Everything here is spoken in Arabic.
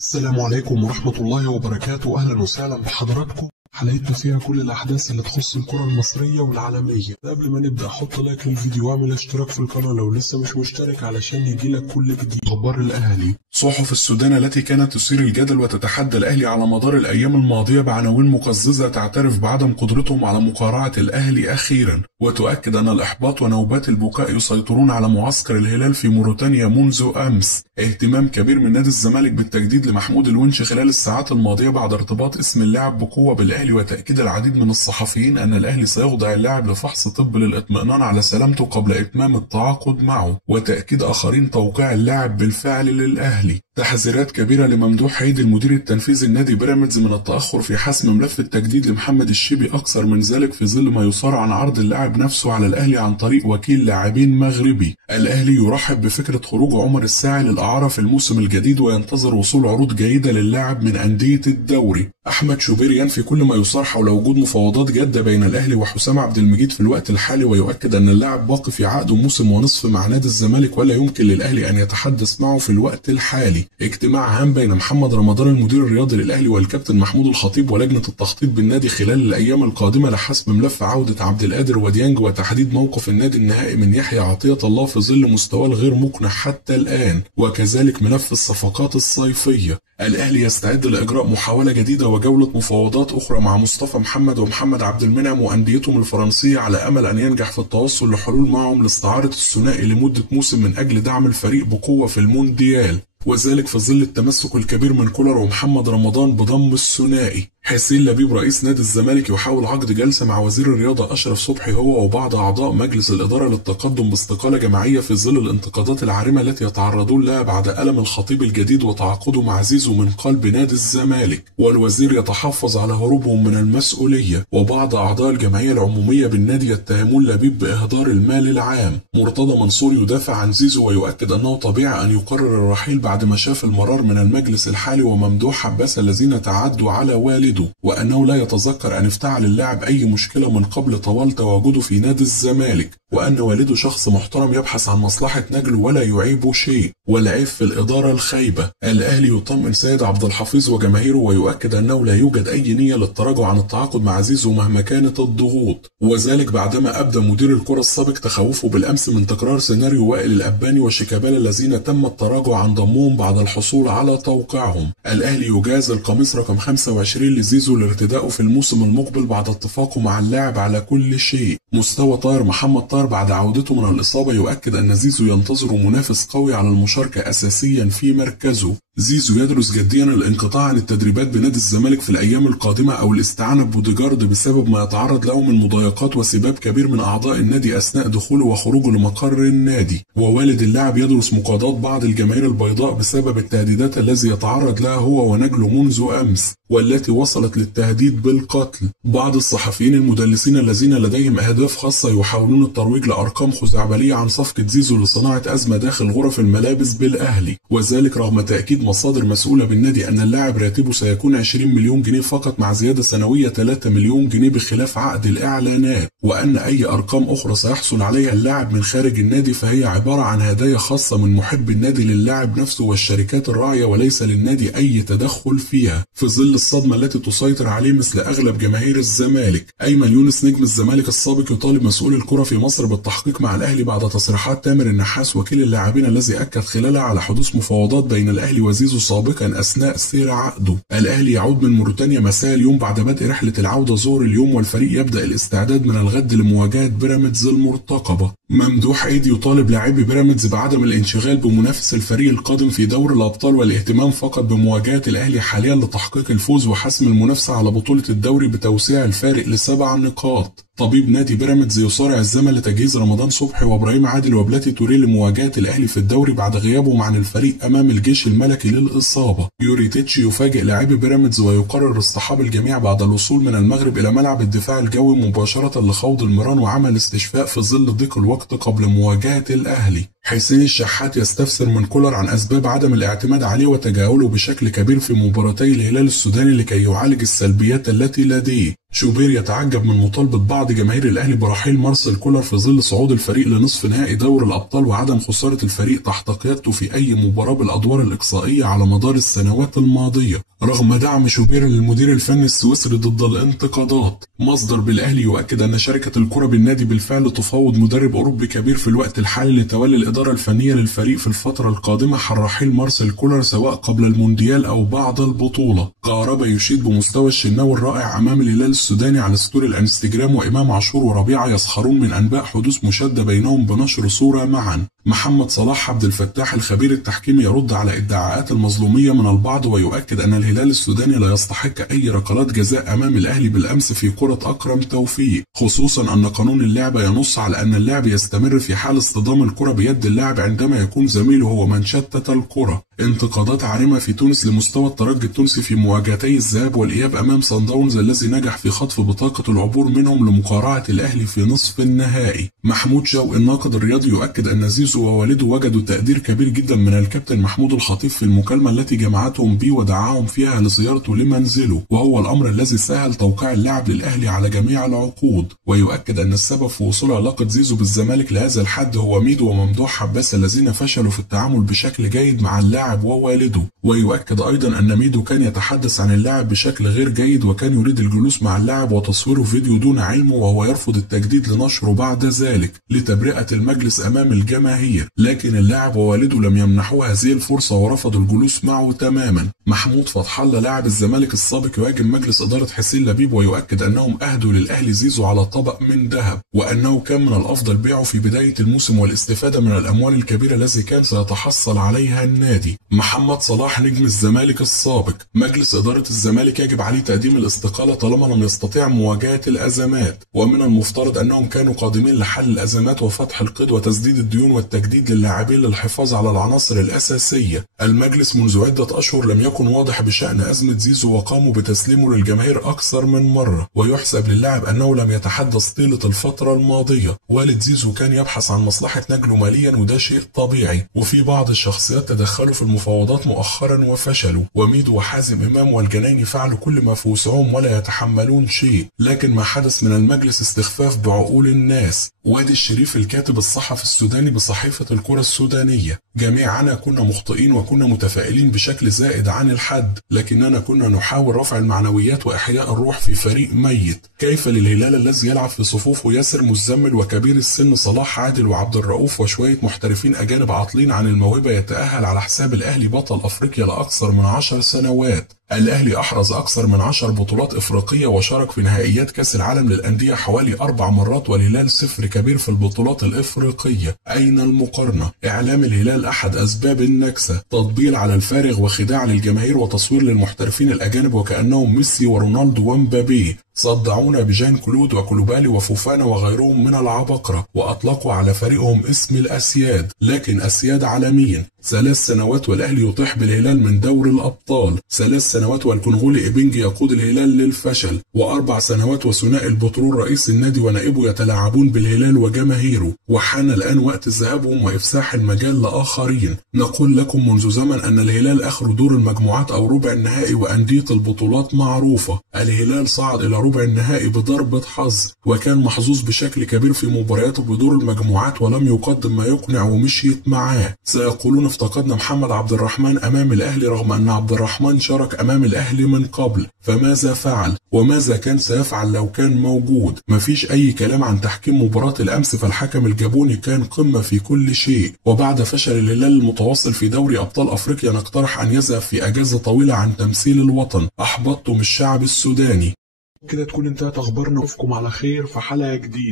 السلام عليكم ورحمة الله وبركاته. أهلا وسهلا بحضراتكم. حلقتنا فيها كل الأحداث اللي تخص الكرة المصرية والعالمية. قبل ما نبدأ حط لايك للفيديو واعمل اشتراك في القناة لو لسه مش مشترك علشان يجيلك كل جديد. أخبار الأهلي. صحف السودان التي كانت تثير الجدل وتتحدى الأهلي على مدار الأيام الماضية بعناوين مقززة تعترف بعدم قدرتهم على مقارعة الأهلي أخيرا، وتؤكد أن الإحباط ونوبات البكاء يسيطرون على معسكر الهلال في موريتانيا منذ أمس. اهتمام كبير من نادي الزمالك بالتجديد لمحمود الونش خلال الساعات الماضية بعد ارتباط اسم اللاعب بقوة بالأهلي، وتأكيد العديد من الصحفيين أن الأهلي سيخضع اللاعب لفحص طبي للإطمئنان على سلامته قبل إتمام التعاقد معه، وتأكيد آخرين توقيع اللاعب بالفعل للأهلي. تحذيرات كبيرة لممدوح عيد المدير التنفيذي النادي بيراميدز من التأخر في حسم ملف التجديد لمحمد الشيبي أكثر من ذلك في ظل ما يصار عن عرض اللاعب نفسه على الأهلي عن طريق وكيل لاعبين مغربي. الأهلي يرحب بفكرة خروج عمر الساعي للإعارة في الموسم الجديد وينتظر وصول عروض جيدة للاعب من أندية الدوري. أحمد شوبير ينفي كل ما يصار حول وجود مفاوضات جادة بين الأهلي وحسام عبد المجيد في الوقت الحالي، ويؤكد أن اللاعب باقي في عقده موسم ونصف مع نادي الزمالك ولا يمكن للأهلي أن يتحدث معه في الوقت الحالي. اجتماع هام بين محمد رمضان المدير الرياضي للأهلي والكابتن محمود الخطيب ولجنة التخطيط بالنادي خلال الأيام القادمة لحسم ملف عودة عبد القادر وديانج وتحديد موقف النادي النهائي من يحيى عطية الله في ظل مستواه الغير مقنع حتى الآن، وكذلك ملف الصفقات الصيفية. الأهلي يستعد لإجراء محاولة جديدة وجولة مفاوضات أخرى مع مصطفى محمد ومحمد عبد المنعم وأنديتهم الفرنسية على أمل أن ينجح في التوصل لحلول معهم لاستعارة الثنائي لمدة موسم من أجل دعم الفريق بقوة في المونديال، وذلك في ظل التمسك الكبير من كولر ومحمد رمضان بضم الثنائي. حسين لبيب رئيس نادي الزمالك يحاول عقد جلسة مع وزير الرياضة أشرف صبحي هو وبعض أعضاء مجلس الإدارة للتقدم باستقالة جماعية في ظل الانتقادات العارمة التي يتعرضون لها بعد ألم الخطيب الجديد وتعاقده مع زيزو من قلب نادي الزمالك، والوزير يتحفظ على هروبهم من المسؤولية. وبعض أعضاء الجمعية العمومية بالنادي يتهمون لبيب بإهدار المال العام. مرتضى منصور يدافع عن زيزو ويؤكد أنه طبيعي أن يقرر الرحيل بعد ما شاف المرار من المجلس الحالي وممدوح عباس الذين تعدوا على والده، وأنه لا يتذكر أن افتعل اللاعب أي مشكلة من قبل طوال تواجده في نادي الزمالك، وأن والده شخص محترم يبحث عن مصلحة نجله ولا يعيبه شيء، والعيب في الإدارة الخايبة. الأهلي يطمئن سيد عبد الحفيظ وجماهيره ويؤكد أنه لا يوجد أي نية للتراجع عن التعاقد مع زيزو مهما كانت الضغوط، وذلك بعدما أبدى مدير الكرة السابق تخوفه بالأمس من تكرار سيناريو وائل الأباني وشيكابالا الذين تم التراجع عن ضمهم بعد الحصول على توقيعهم. الأهلي يجاز القميص رقم 25 لزيزو لارتدائه في الموسم المقبل بعد اتفاقه مع اللاعب على كل شيء. مستوى طاهر محمد طاهر بعد عودته من الإصابة يؤكد أن زيزو ينتظر منافس قوي على المشاركة أساسيا في مركزه. زيزو يدرس جديا الانقطاع عن التدريبات بنادي الزمالك في الأيام القادمة أو الاستعانة ببوديجارد بسبب ما يتعرض له من مضايقات وسباب كبير من أعضاء النادي أثناء دخوله وخروجه لمقر النادي. ووالد اللاعب يدرس مقاضاة بعض الجماهير البيضاء بسبب التهديدات التي يتعرض لها هو ونجله منذ أمس، والتي وصلت للتهديد بالقتل. بعض الصحفيين المدلسين الذين لديهم أهداف خاصة يحاولون الترويج لأرقام خزعبلية عن صفقة زيزو لصناعة أزمة داخل غرف الملابس بالأهلي، وذلك رغم تأكيد مصادر مسؤولة بالنادي أن اللاعب راتبه سيكون 20 مليون جنيه فقط مع زيادة سنوية 3 مليون جنيه بخلاف عقد الإعلانات، وأن أي أرقام أخرى سيحصل عليها اللاعب من خارج النادي فهي عبارة عن هدايا خاصة من محب النادي للاعب نفسه والشركات الراعية وليس للنادي أي تدخل فيها، في ظل الصدمة التي تسيطر عليه مثل أغلب جماهير الزمالك. أيمن يونس نجم الزمالك السابق يطالب مسؤول الكرة في مصر بالتحقيق مع الأهلي بعد تصريحات تامر النحاس وكيل اللاعبين الذي أكد خلالها على حدوث مفاوضات بين الأهلي وزيزو سابقا أثناء سير عقده. الأهلي يعود من موريتانيا مساء اليوم بعد بدء رحلة العودة ظهر اليوم، والفريق يبدأ الاستعداد من الغد لمواجهة بيراميدز المرتقبة. ممدوح عيد يطالب لاعبي بيراميدز بعدم الانشغال بمنافس الفريق القادم في دوري الأبطال والاهتمام فقط بمواجهة الأهلي حاليا لتحقيق الفوز وحسم المنافسة على بطولة الدوري بتوسيع الفارق ل7 نقاط. طبيب نادي بيراميدز يصارع الزمن لتجهيز رمضان صبحي وابراهيم عادل وبلاتي توريه لمواجهة الأهلي في الدوري بعد غيابهم عن الفريق أمام الجيش الملكي للإصابة. يوري تيتشي يفاجئ لاعبي بيراميدز ويقرر اصطحاب الجميع بعد الوصول من المغرب إلى ملعب الدفاع الجوي مباشرة لخوض المران وعمل استشفاء في ظل ضيق الوقت قبل مواجهة الأهلي. حسين الشحات يستفسر من كولر عن أسباب عدم الاعتماد عليه وتجاهله بشكل كبير في مباراتي الهلال السوداني لكي يعالج السلبيات التي لديه. شوبير يتعجب من مطالبة بعض جماهير الأهلي برحيل مارسيل كولر في ظل صعود الفريق لنصف نهائي دوري الأبطال وعدم خسارة الفريق تحت قيادته في أي مباراة بالأدوار الإقصائية على مدار السنوات الماضية، رغم دعم شوبير للمدير الفني السويسري ضد الانتقادات. مصدر بالأهلي يؤكد أن شركة الكرة بالنادي بالفعل تفاوض مدرب أوروبي كبير في الوقت الحالي لتولي الإدارة الفنية للفريق في الفترة القادمة حال رحيل مارسيل كولر سواء قبل المونديال أو بعد البطولة. كهربا يشيد بمستوى الشناوي الرائع أمام الهلال السوداني على ستوري الانستجرام، وإمام عاشور وربيعة يسخرون من أنباء حدوث مشادة بينهم بنشر صورة معا. محمد صلاح عبد الفتاح الخبير التحكيمي يرد على ادعاءات المظلومية من البعض ويؤكد أن الهلال السوداني لا يستحق أي ركلات جزاء أمام الأهلي بالأمس في كرة أكرم توفيق، خصوصا أن قانون اللعبة ينص على أن اللاعب يستمر في حال اصطدام الكرة بيد اللاعب عندما يكون زميله هو من شتت الكرة. انتقادات عارمة في تونس لمستوى الترجي التونسي في مواجهتي الذهاب والإياب أمام صن داونز الذي نجح في خطف بطاقة العبور منهم لمقارعة الأهلي في نصف النهائي. محمود شوقي الناقد الرياضي يؤكد أن زيزو ووالده وجدوا تقدير كبير جدا من الكابتن محمود الخطيب في المكالمة التي جمعتهم به ودعاهم فيها لزيارته لمنزله، وهو الأمر الذي سهل توقيع اللاعب للأهلي على جميع العقود. ويؤكد أن السبب في وصول علاقة زيزو بالزمالك لهذا الحد هو ميدو وممدوح حباس الذين فشلوا في التعامل بشكل جيد مع اللاعب ووالده. ويؤكد أيضا أن ميدو كان يتحدث عن اللاعب بشكل غير جيد وكان يريد الجلوس مع اللاعب وتصويره فيديو دون علمه، وهو يرفض التجديد لنشره بعد ذلك لتبرئة المجلس أمام الجماهير، لكن اللاعب ووالده لم يمنحوه هذه الفرصة ورفضوا الجلوس معه تماما. محمود فتح الله لاعب الزمالك السابق يهاجم مجلس إدارة حسين لبيب ويؤكد أنهم أهدوا للأهلي زيزو على طبق من ذهب، وأنه كان من الأفضل بيعه في بداية الموسم والاستفادة من الأموال الكبيرة التي كان سيتحصل عليها النادي. محمد صلاح نجم الزمالك السابق، مجلس إدارة الزمالك يجب عليه تقديم الاستقالة طالما لم يستطيع مواجهة الأزمات، ومن المفترض أنهم كانوا قادمين لحل الأزمات وفتح القيد وتسديد الديون والتجديد للاعبين للحفاظ على العناصر الأساسية. المجلس منذ عدة أشهر لم يكن واضح بشأن أزمة زيزو وقاموا بتسليمه للجماهير أكثر من مرة، ويحسب للاعب أنه لم يتحدث طيلة الفترة الماضية. والد زيزو كان يبحث عن مصلحة نجله ماليا وده شيء طبيعي، وفي بعض الشخصيات تدخلوا في المفاوضات مؤخرا وفشلوا، وميدو وحازم إمام والجنايني فعلوا كل ما في وسعهم ولا يتحملون شيء، لكن ما حدث من المجلس استخفاف بعقول الناس. وادي الشريف الكاتب الصحفي السوداني بصحيفة الكرة السودانية: جميعنا كنا مخطئين وكنا متفائلين بشكل زائد عن الحد، لكننا كنا نحاول رفع المعنويات وإحياء الروح في فريق ميت. كيف للهلال الذي يلعب في صفوفه ياسر مزمل وكبير السن صلاح عادل وعبد الرؤوف وشوية محترفين أجانب عاطلين عن الموهبة يتأهل على حساب الأهلي بطل أفريقيا لأكثر من 10 سنوات؟ الأهلي أحرز أكثر من 10 بطولات إفريقية وشارك في نهائيات كأس العالم للأندية حوالي 4 مرات، والهلال صفر كبير في البطولات الإفريقية. أين المقارنة؟ إعلام الهلال أحد أسباب النكسة، تطبيل على الفارغ وخداع للجماهير وتصوير للمحترفين الأجانب وكأنهم ميسي ورونالدو ومبابي. صدعونا بجان كلود وكلوبالي وفوفانا وغيرهم من العباقرة، وأطلقوا على فريقهم اسم الأسياد، لكن أسياد عالميين. 3 سنوات والأهلي يطيح بالهلال من دور الأبطال، 3 سنوات والكونغولي إبنجي يقود الهلال للفشل، و4 سنوات وثنائي البترول رئيس النادي ونائبه يتلاعبون بالهلال وجماهيره، وحان الآن وقت ذهابهم وإفساح المجال لآخرين. نقول لكم منذ زمن أن الهلال آخر دور المجموعات أو ربع النهائي وأندية البطولات معروفة. الهلال صعد إلى ربع النهائي بضربة حظ، وكان محظوظ بشكل كبير في مبارياته بدور المجموعات ولم يقدم ما يقنع ومشيت معاه. سيقولون افتقدنا محمد عبد الرحمن أمام الأهلي رغم أن عبد الرحمن شارك أمام الأهلي من قبل، فماذا فعل؟ وماذا كان سيفعل لو كان موجود؟ مفيش أي كلام عن تحكيم مباراة الأمس، فالحكم الجابوني كان قمة في كل شيء. وبعد فشل الهلال المتواصل في دوري أبطال أفريقيا نقترح أن يذهب في أجازة طويلة عن تمثيل الوطن. أحبطتم الشعب السوداني. كده تكون انتهت أخبارنا، نشوفكم على خير في حلقة جديدة.